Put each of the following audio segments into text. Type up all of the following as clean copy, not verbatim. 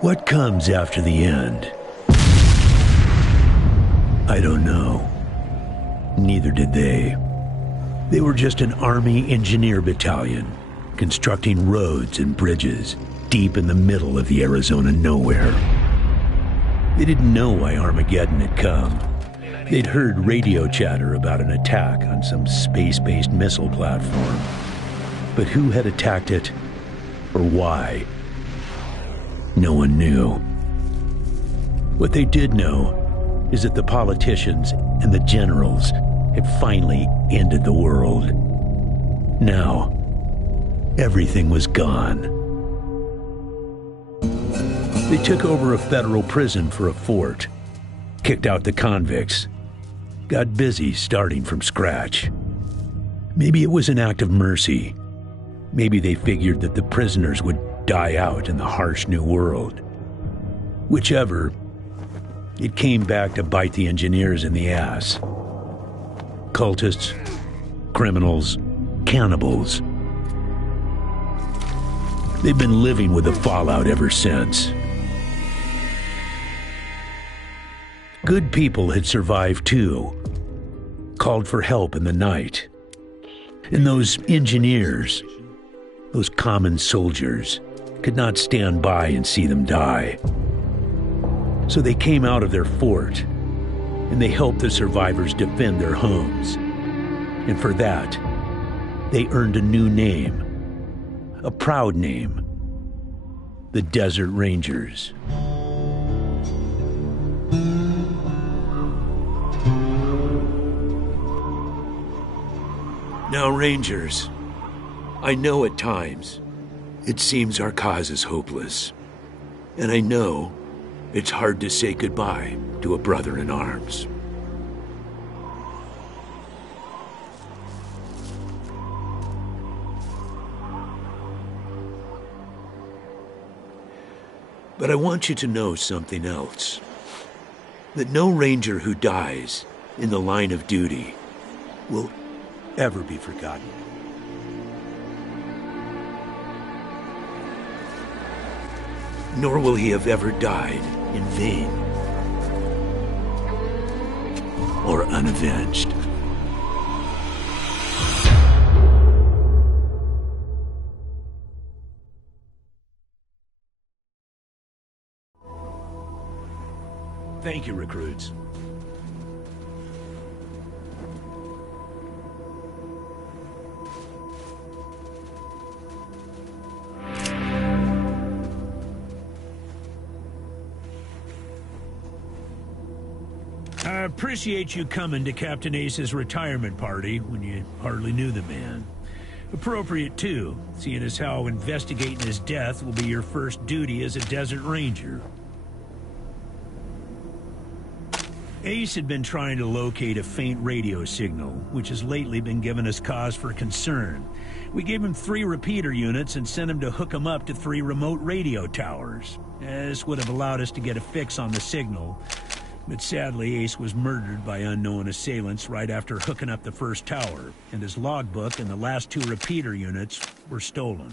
What comes after the end? I don't know. Neither did they. They were just an Army engineer battalion, constructing roads and bridges deep in the middle of the Arizona nowhere. They didn't know why Armageddon had come. They'd heard radio chatter about an attack on some space-based missile platform. But who had attacked it, or why? No one knew. What they did know is that the politicians and the generals had finally ended the world. Now, everything was gone. They took over a federal prison for a fort, kicked out the convicts, got busy starting from scratch. Maybe it was an act of mercy. Maybe they figured that the prisoners would die out in the harsh new world. Whichever, it came back to bite the engineers in the ass. Cultists, criminals, cannibals. They've been living with the fallout ever since. Good people had survived too, called for help in the night. And those engineers, those common soldiers, could not stand by and see them die. So they came out of their fort, and they helped the survivors defend their homes. And for that, they earned a new name, a proud name, the Desert Rangers. Now, Rangers, I know at times it seems our cause is hopeless, and I know it's hard to say goodbye to a brother in arms. But I want you to know something else. That no Ranger who dies in the line of duty will ever be forgotten. Nor will he have ever died in vain or unavenged. Thank you, recruits. I appreciate you coming to Captain Ace's retirement party when you hardly knew the man. Appropriate, too, seeing as how investigating his death will be your first duty as a Desert Ranger. Ace had been trying to locate a faint radio signal, which has lately been giving us cause for concern. We gave him 3 repeater units and sent him to hook them up to 3 remote radio towers. This would have allowed us to get a fix on the signal. But sadly, Ace was murdered by unknown assailants right after hooking up the first tower, and his logbook and the last 2 repeater units were stolen.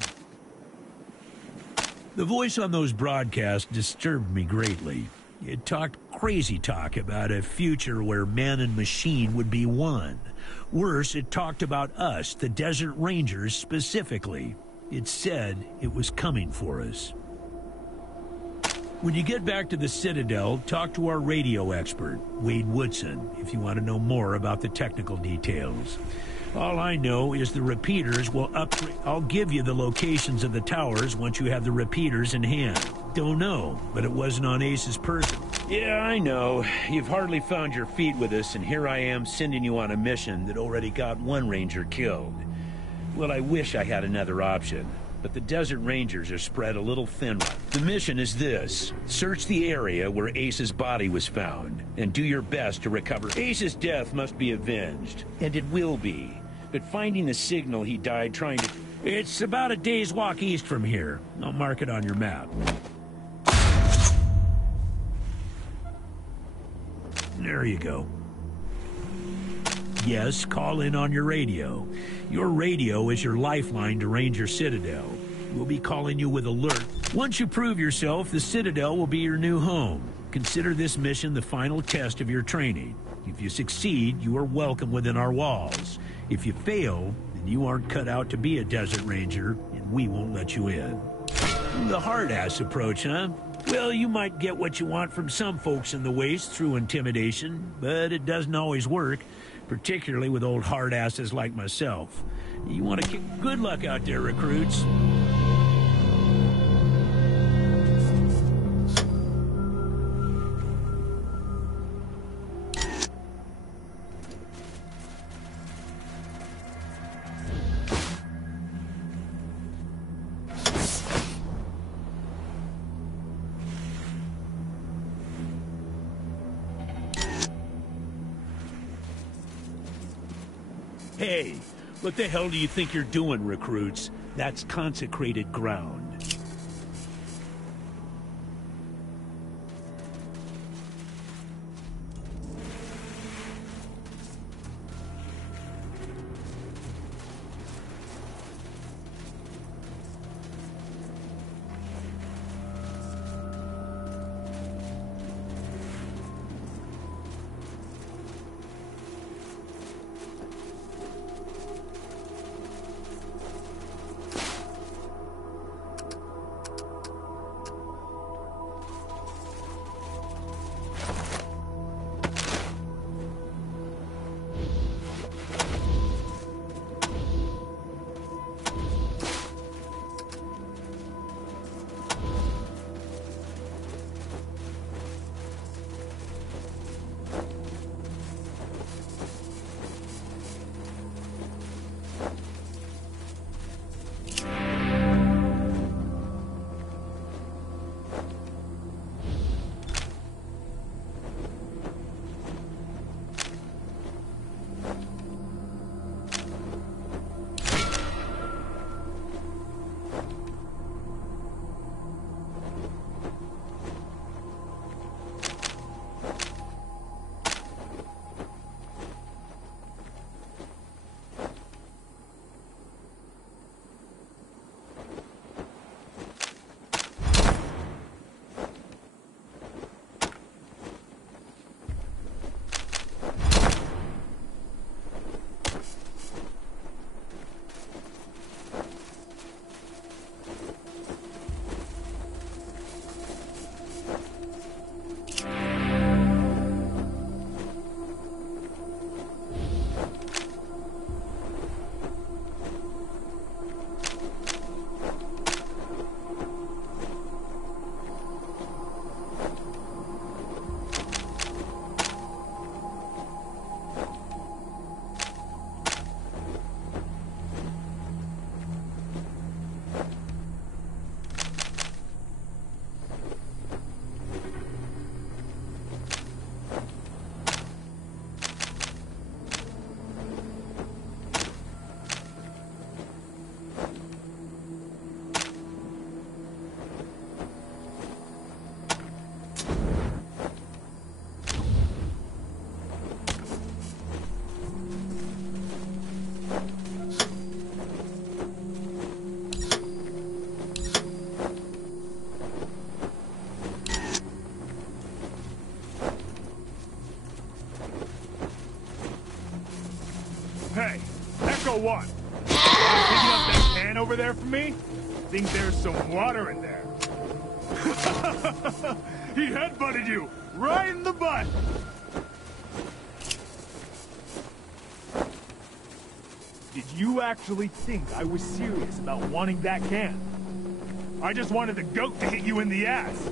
The voice on those broadcasts disturbed me greatly. It talked crazy talk about a future where man and machine would be one. Worse, it talked about us, the Desert Rangers, specifically. It said it was coming for us. When you get back to the Citadel, talk to our radio expert, Wade Woodson, if you want to know more about the technical details. All I know is the repeaters will upgrade. I'll give you the locations of the towers once you have the repeaters in hand. Don't know, but it wasn't on Ace's person. Yeah, I know. You've hardly found your feet with us, and here I am sending you on a mission that already got 1 Ranger killed. Well, I wish I had another option. but the Desert Rangers are spread a little thin. The mission is this: search the area where Ace's body was found, and do your best to recover. Ace's death must be avenged, and it will be. But finding the signal he died trying to... It's about a day's walk east from here. I'll mark it on your map. There you go. Yes, call in on your radio. Your radio is your lifeline to Ranger Citadel. We'll be calling you with alert. Once you prove yourself, the Citadel will be your new home. Consider this mission the final test of your training. If you succeed, you are welcome within our walls. If you fail, then you aren't cut out to be a Desert Ranger, and we won't let you in. The hard-ass approach, huh? Well, you might get what you want from some folks in the Waste through intimidation, but it doesn't always work, particularly with old hard-asses like myself. You want to kick... Good luck out there, recruits. Hey, what the hell do you think you're doing, recruits? That's consecrated ground. Hey, Echo 1. Picking up that can over there for me? Think there's some water in there. He headbutted you right in the butt. Did you actually think I was serious about wanting that can? I just wanted the goat to hit you in the ass.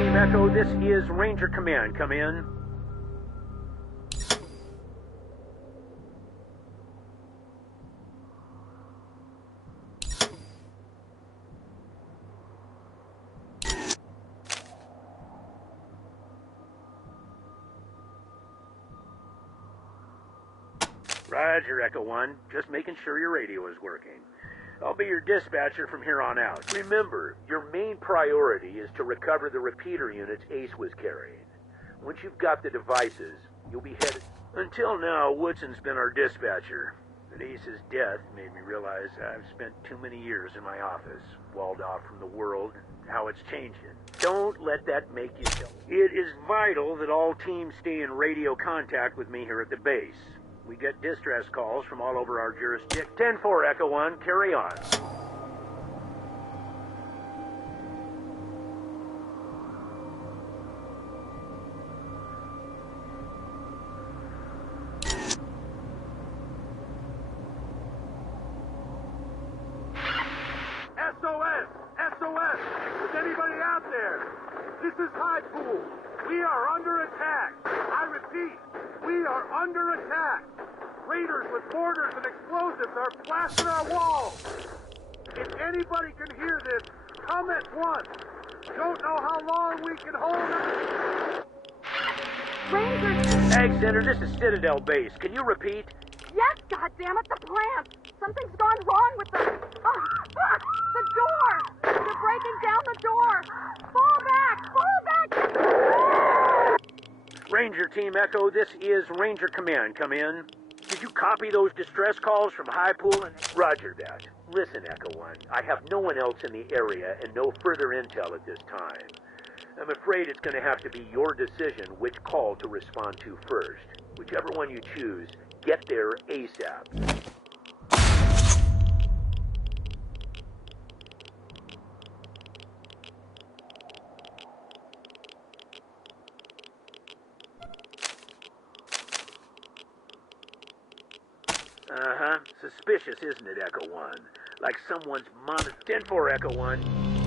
Team Echo, this is Ranger Command. Come in. Roger, Echo 1. Just making sure your radio is working. I'll be your dispatcher from here on out. Remember, your main priority is to recover the repeater units Ace was carrying. Once you've got the devices, you'll be headed... Until now, Woodson's been our dispatcher. But Ace's death made me realize I've spent too many years in my office, walled off from the world and how it's changing. Don't let that make you feel... It is vital that all teams stay in radio contact with me here at the base. We get distress calls from all over our jurisdiction. 10-4, Echo 1, carry on. SOS! SOS! Is anybody out there? This is High Pool. We are under attack. I repeat, we are under attack. Raiders with mortars and explosives are blasting our walls. If anybody can hear this, come at once. Don't know how long we can hold it. Rangers! Ag Center, this is Citadel Base. Can you repeat? Yes, goddammit, the plant! Something's gone wrong with the door! They're breaking down the door! Fall back! Fall back! Ranger Team Echo, this is Ranger Command. Come in. Did you copy those distress calls from High Pool? Roger that. Listen, Echo 1, I have no one else in the area and no further intel at this time. I'm afraid it's going to have to be your decision which call to respond to first. Whichever one you choose, get there ASAP. Uh-huh. Suspicious, isn't it, Echo 1? Like someone's monitored. 10-4, Echo 1.